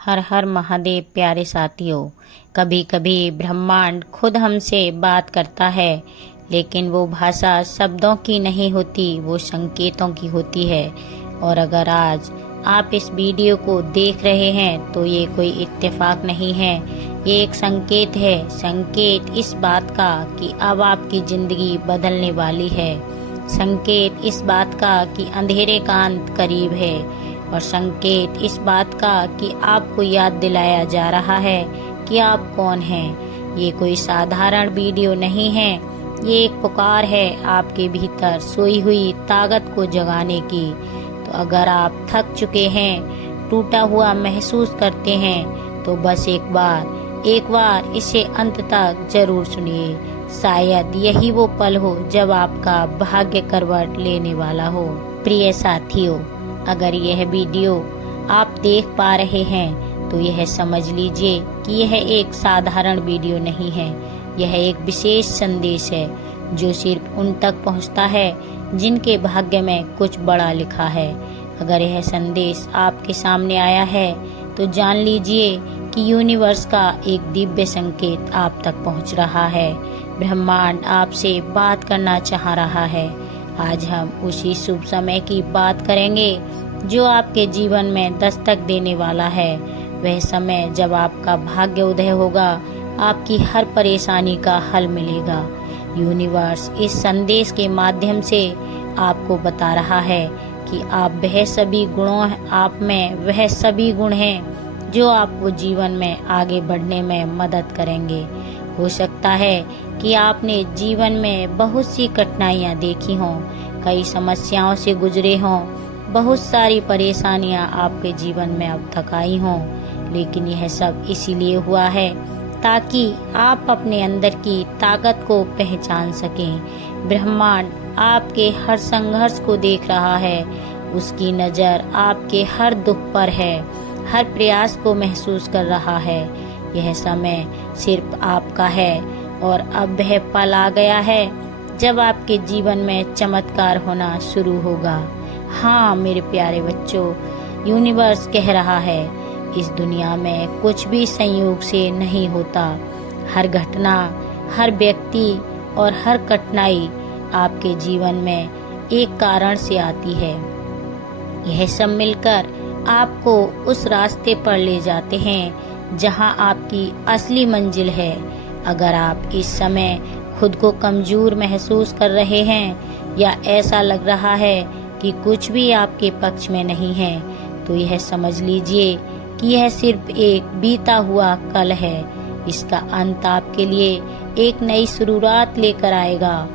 हर हर महादेव प्यारे साथियों। कभी कभी ब्रह्मांड खुद हमसे बात करता है, लेकिन वो भाषा शब्दों की नहीं होती, वो संकेतों की होती है। और अगर आज आप इस वीडियो को देख रहे हैं तो ये कोई इत्तेफाक नहीं है, ये एक संकेत है। संकेत इस बात का कि अब आपकी जिंदगी बदलने वाली है। संकेत इस बात का कि अंधेरे का अंत करीब है। और संकेत इस बात का कि आपको याद दिलाया जा रहा है कि आप कौन हैं। ये कोई साधारण वीडियो नहीं है, ये एक पुकार है आपके भीतर सोई हुई ताकत को जगाने की। तो अगर आप थक चुके हैं, टूटा हुआ महसूस करते हैं, तो बस एक बार इसे अंत तक जरूर सुनिए। शायद यही वो पल हो जब आपका भाग्य करवट लेने वाला हो। प्रिय साथियों, अगर यह वीडियो आप देख पा रहे हैं तो यह समझ लीजिए कि यह एक साधारण वीडियो नहीं है। यह एक विशेष संदेश है जो सिर्फ उन तक पहुंचता है जिनके भाग्य में कुछ बड़ा लिखा है। अगर यह संदेश आपके सामने आया है तो जान लीजिए कि यूनिवर्स का एक दिव्य संकेत आप तक पहुंच रहा है। ब्रह्मांड आपसे बात करना चाह रहा है। आज हम उसी शुभ समय की बात करेंगे जो आपके जीवन में दस्तक देने वाला है। वह समय जब आपका भाग्य उदय होगा, आपकी हर परेशानी का हल मिलेगा। यूनिवर्स इस संदेश के माध्यम से आपको बता रहा है कि आप वह सभी गुण हैं जो आपको जीवन में आगे बढ़ने में मदद करेंगे। हो सकता है कि आपने जीवन में बहुत सी कठिनाइयां देखी हों, कई समस्याओं से गुजरे हों, बहुत सारी परेशानियां आपके जीवन में अब तक आई हों, लेकिन यह सब इसीलिए हुआ है ताकि आप अपने अंदर की ताकत को पहचान सकें। ब्रह्मांड आपके हर संघर्ष को देख रहा है, उसकी नज़र आपके हर दुख पर है, हर प्रयास को महसूस कर रहा है। यह समय सिर्फ आपका है और अब वह पल आ गया है जब आपके जीवन में चमत्कार होना शुरू होगा। हाँ मेरे प्यारे बच्चों, यूनिवर्स कह रहा है इस दुनिया में कुछ भी संयोग से नहीं होता। हर घटना, हर व्यक्ति और हर कठिनाई आपके जीवन में एक कारण से आती है। यह सब मिलकर आपको उस रास्ते पर ले जाते हैं जहां आपकी असली मंजिल है। अगर आप इस समय खुद को कमजोर महसूस कर रहे हैं या ऐसा लग रहा है कि कुछ भी आपके पक्ष में नहीं है, तो यह समझ लीजिए कि यह सिर्फ एक बीता हुआ कल है। इसका अंत आपके लिए एक नई शुरुआत लेकर आएगा।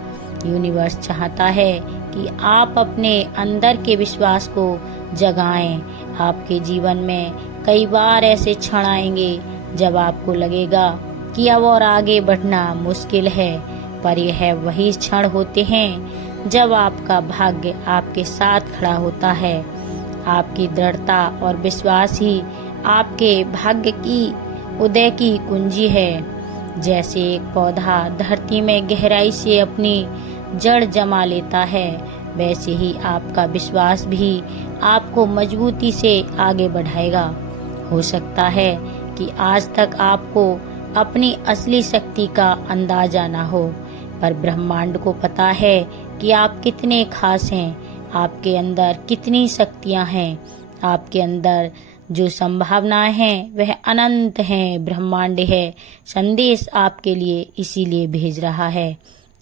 यूनिवर्स चाहता है कि आप अपने अंदर के विश्वास को जगाएं। आपके जीवन में कई बार ऐसे क्षण आएंगे जब आपको लगेगा कि अब और आगे बढ़ना मुश्किल है, पर यह वही क्षण होते हैं जब आपका भाग्य आपके साथ खड़ा होता है। आपकी दृढ़ता और विश्वास ही आपके भाग्य की उदय की कुंजी है। जैसे एक पौधा धरती में गहराई से अपनी जड़ जमा लेता है, वैसे ही आपका विश्वास भी आपको मजबूती से आगे बढ़ाएगा। हो सकता है कि आज तक आपको अपनी असली शक्ति का अंदाजा ना हो, पर ब्रह्मांड को पता है कि आप कितने खास हैं, आपके अंदर कितनी शक्तियां हैं, आपके अंदर जो संभावनाएं हैं वह अनंत हैं। ब्रह्मांड है संदेश आपके लिए इसीलिए भेज रहा है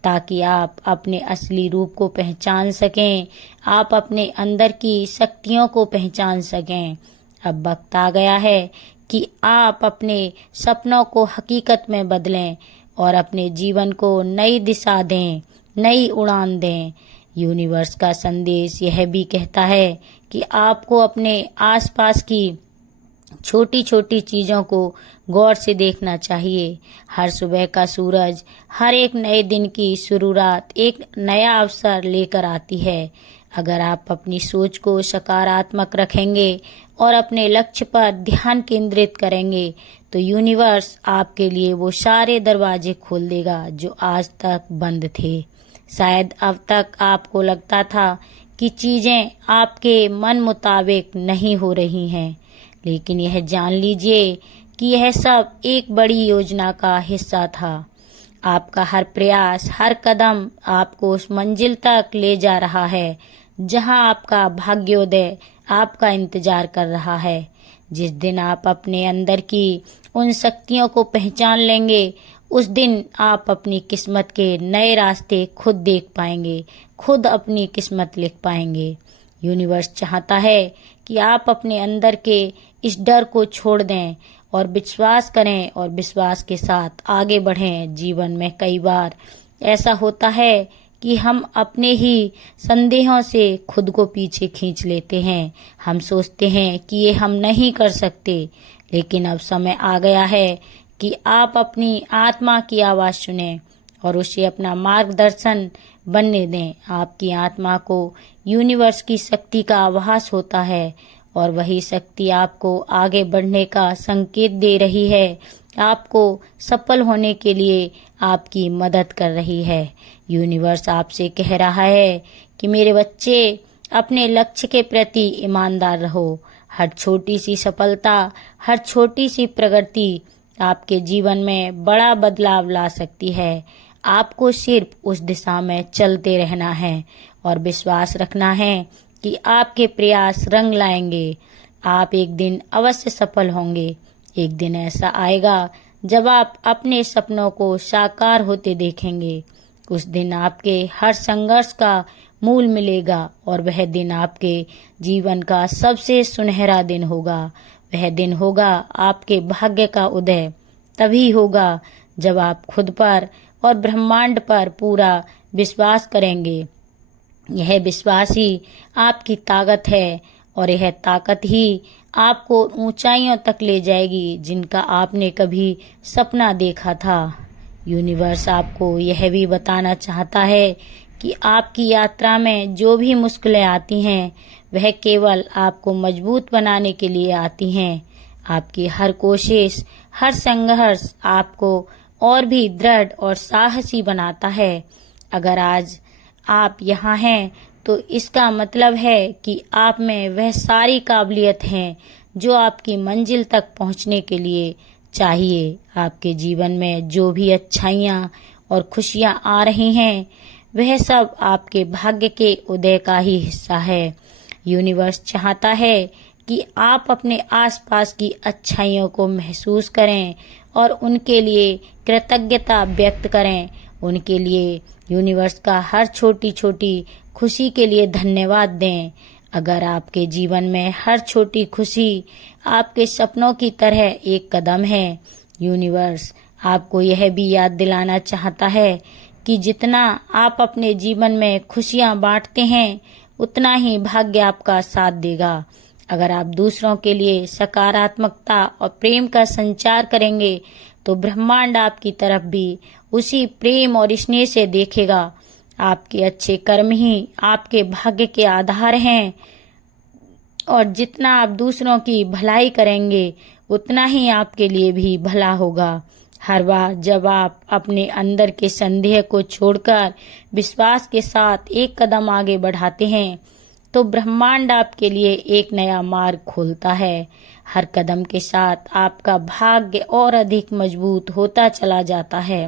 ताकि आप अपने असली रूप को पहचान सकें, आप अपने अंदर की शक्तियों को पहचान सकें। अब वक्त आ गया है कि आप अपने सपनों को हकीकत में बदलें और अपने जीवन को नई दिशा दें, नई उड़ान दें। यूनिवर्स का संदेश यह भी कहता है कि आपको अपने आसपास की छोटी छोटी चीजों को गौर से देखना चाहिए। हर सुबह का सूरज हर एक नए दिन की शुरुआत एक नया अवसर लेकर आती है। अगर आप अपनी सोच को सकारात्मक रखेंगे और अपने लक्ष्य पर ध्यान केंद्रित करेंगे, तो यूनिवर्स आपके लिए वो सारे दरवाजे खोल देगा जो आज तक बंद थे। शायद अब तक आपको लगता था कि चीजें आपके मन मुताबिक नहीं हो रही हैं, लेकिन यह जान लीजिए कि यह सब एक बड़ी योजना का हिस्सा था। आपका हर प्रयास, हर कदम आपको उस मंजिल तक ले जा रहा है जहां आपका भाग्योदय आपका इंतजार कर रहा है। जिस दिन आप अपने अंदर की उन शक्तियों को पहचान लेंगे, उस दिन आप अपनी किस्मत के नए रास्ते खुद देख पाएंगे, खुद अपनी किस्मत लिख पाएंगे। यूनिवर्स चाहता है कि आप अपने अंदर के इस डर को छोड़ दें और विश्वास करें और विश्वास के साथ आगे बढ़ें। जीवन में कई बार ऐसा होता है कि हम अपने ही संदेहों से खुद को पीछे खींच लेते हैं। हम सोचते हैं कि ये हम नहीं कर सकते, लेकिन अब समय आ गया है कि आप अपनी आत्मा की आवाज़ सुनें और उसे अपना मार्गदर्शन बनने दें। आपकी आत्मा को यूनिवर्स की शक्ति का आभास होता है और वही शक्ति आपको आगे बढ़ने का संकेत दे रही है, आपको सफल होने के लिए आपकी मदद कर रही है। यूनिवर्स आपसे कह रहा है कि मेरे बच्चे, अपने लक्ष्य के प्रति ईमानदार रहो। हर छोटी सी सफलता, हर छोटी सी प्रगति आपके जीवन में बड़ा बदलाव ला सकती है। आपको सिर्फ उस दिशा में चलते रहना है और विश्वास रखना है कि आपके प्रयास रंग लाएंगे। आप एक दिन अवश्य सफल होंगे। एक दिन ऐसा आएगा जब आप अपने सपनों को साकार होते देखेंगे। उस दिन आपके हर संघर्ष का मूल मिलेगा और वह दिन आपके जीवन का सबसे सुनहरा दिन होगा। वह दिन होगा आपके भाग्य का उदय। तभी होगा जब आप खुद पर और ब्रह्मांड पर पूरा विश्वास करेंगे। यह विश्वास ही आपकी ताकत है और यह ताकत ही आपको ऊंचाइयों तक ले जाएगी जिनका आपने कभी सपना देखा था। यूनिवर्स आपको यह भी बताना चाहता है कि आपकी यात्रा में जो भी मुश्किलें आती हैं, वह केवल आपको मजबूत बनाने के लिए आती हैं। आपकी हर कोशिश, हर संघर्ष आपको और भी दृढ़ और साहसी बनाता है। अगर आज आप यहाँ हैं तो इसका मतलब है कि आप में वह सारी काबिलियत हैं जो आपकी मंजिल तक पहुँचने के लिए चाहिए। आपके जीवन में जो भी अच्छाइयाँ और खुशियाँ आ रही हैं, वह सब आपके भाग्य के उदय का ही हिस्सा है। यूनिवर्स चाहता है कि आप अपने आसपास की अच्छाइयों को महसूस करें और उनके लिए कृतज्ञता व्यक्त करें। उनके लिए यूनिवर्स का हर छोटी छोटी खुशी के लिए धन्यवाद दें। अगर आपके जीवन में हर छोटी खुशी आपके सपनों की तरह एक कदम है, यूनिवर्स आपको यह भी याद दिलाना चाहता है कि जितना आप अपने जीवन में खुशियां बांटते हैं, उतना ही भाग्य आपका साथ देगा। अगर आप दूसरों के लिए सकारात्मकता और प्रेम का संचार करेंगे, तो ब्रह्मांड आपकी तरफ भी उसी प्रेम और स्नेह से देखेगा। आपके अच्छे कर्म ही आपके भाग्य के आधार हैं और जितना आप दूसरों की भलाई करेंगे, उतना ही आपके लिए भी भला होगा। हर बार जब आप अपने अंदर के संदेह को छोड़कर विश्वास के साथ एक कदम आगे बढ़ाते हैं, तो ब्रह्मांड आपके लिए एक नया मार्ग खोलता है। हर कदम के साथ आपका भाग्य और अधिक मजबूत होता चला जाता है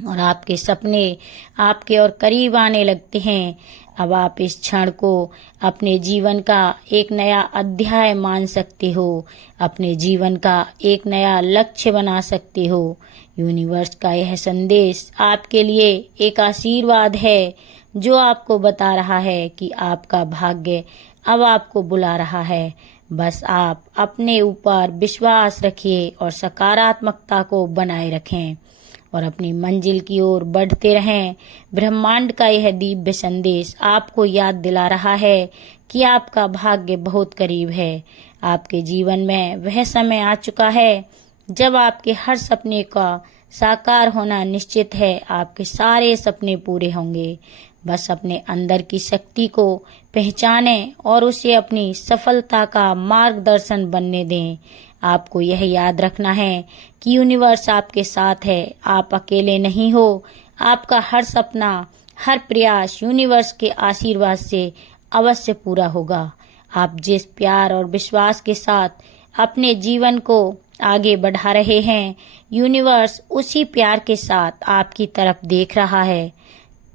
और आपके सपने आपके और करीब आने लगते हैं। अब आप इस क्षण को अपने जीवन का एक नया अध्याय मान सकते हो, अपने जीवन का एक नया लक्ष्य बना सकते हो। यूनिवर्स का यह संदेश आपके लिए एक आशीर्वाद है जो आपको बता रहा है कि आपका भाग्य अब आपको बुला रहा है। बस आप अपने ऊपर विश्वास रखिए और सकारात्मकता को बनाए रखें और अपनी मंजिल की ओर बढ़ते रहें। ब्रह्मांड का यह दिव्य संदेश आपको याद दिला रहा है कि आपका भाग्य बहुत करीब है। आपके जीवन में वह समय आ चुका है जब आपके हर सपने का साकार होना निश्चित है। आपके सारे सपने पूरे होंगे। बस अपने अंदर की शक्ति को पहचानें और उसे अपनी सफलता का मार्गदर्शन बनने दें। आपको यह याद रखना है कि यूनिवर्स आपके साथ है, आप अकेले नहीं हो। आपका हर सपना, हर प्रयास यूनिवर्स के आशीर्वाद से अवश्य पूरा होगा। आप जिस प्यार और विश्वास के साथ अपने जीवन को आगे बढ़ा रहे हैं, यूनिवर्स उसी प्यार के साथ आपकी तरफ देख रहा है।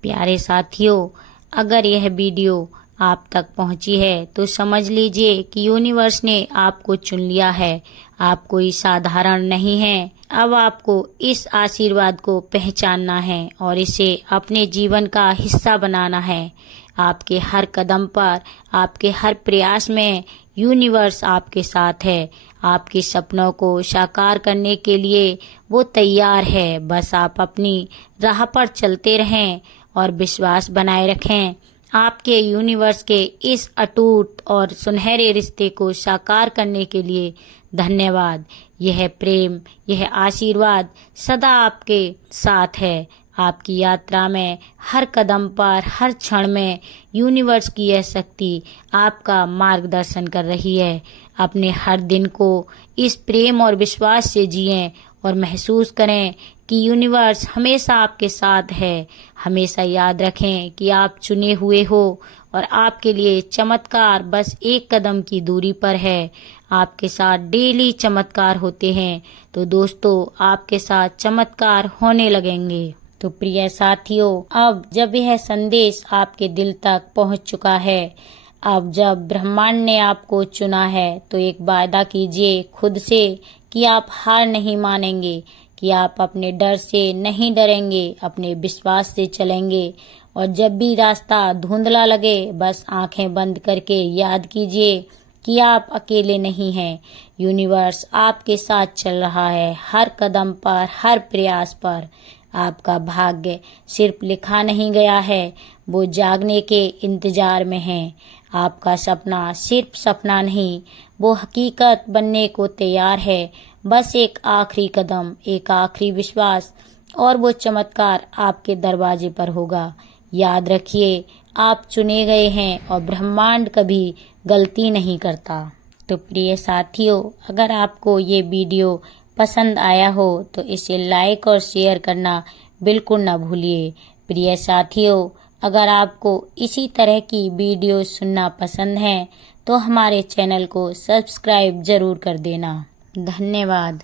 प्यारे साथियों, अगर यह वीडियो आप तक पहुंची है तो समझ लीजिए कि यूनिवर्स ने आपको चुन लिया है। आप कोई साधारण नहीं हैं। अब आपको इस आशीर्वाद को पहचानना है और इसे अपने जीवन का हिस्सा बनाना है। आपके हर कदम पर, आपके हर प्रयास में यूनिवर्स आपके साथ है। आपके सपनों को साकार करने के लिए वो तैयार है। बस आप अपनी राह पर चलते रहें और विश्वास बनाए रखें। आपके यूनिवर्स के इस अटूट और सुनहरे रिश्ते को साकार करने के लिए धन्यवाद। यह प्रेम, यह आशीर्वाद सदा आपके साथ है। आपकी यात्रा में हर कदम पर, हर क्षण में यूनिवर्स की यह शक्ति आपका मार्गदर्शन कर रही है। अपने हर दिन को इस प्रेम और विश्वास से जिएं और महसूस करें कि यूनिवर्स हमेशा आपके साथ है। हमेशा याद रखें कि आप चुने हुए हो और आपके लिए चमत्कार बस एक कदम की दूरी पर है। आपके साथ डेली चमत्कार होते हैं, तो दोस्तों आपके साथ चमत्कार होने लगेंगे। तो प्रिय साथियों, अब जब यह संदेश आपके दिल तक पहुंच चुका है, अब जब ब्रह्मांड ने आपको चुना है, तो एक वादा कीजिए खुद से कि आप हार नहीं मानेंगे, कि आप अपने डर से नहीं डरेंगे, अपने विश्वास से चलेंगे। और जब भी रास्ता धुंधला लगे, बस आंखें बंद करके याद कीजिए कि आप अकेले नहीं हैं। यूनिवर्स आपके साथ चल रहा है, हर कदम पर, हर प्रयास पर। आपका भाग्य सिर्फ लिखा नहीं गया है, वो जागने के इंतजार में है। आपका सपना सिर्फ सपना नहीं, वो हकीकत बनने को तैयार है। बस एक आखिरी कदम, एक आखिरी विश्वास और वो चमत्कार आपके दरवाजे पर होगा। याद रखिए, आप चुने गए हैं और ब्रह्मांड कभी गलती नहीं करता। तो प्रिय साथियों, अगर आपको ये वीडियो पसंद आया हो तो इसे लाइक और शेयर करना बिल्कुल ना भूलिए। प्रिय साथियों, अगर आपको इसी तरह की वीडियो सुनना पसंद है तो हमारे चैनल को सब्सक्राइब जरूर कर देना। धन्यवाद।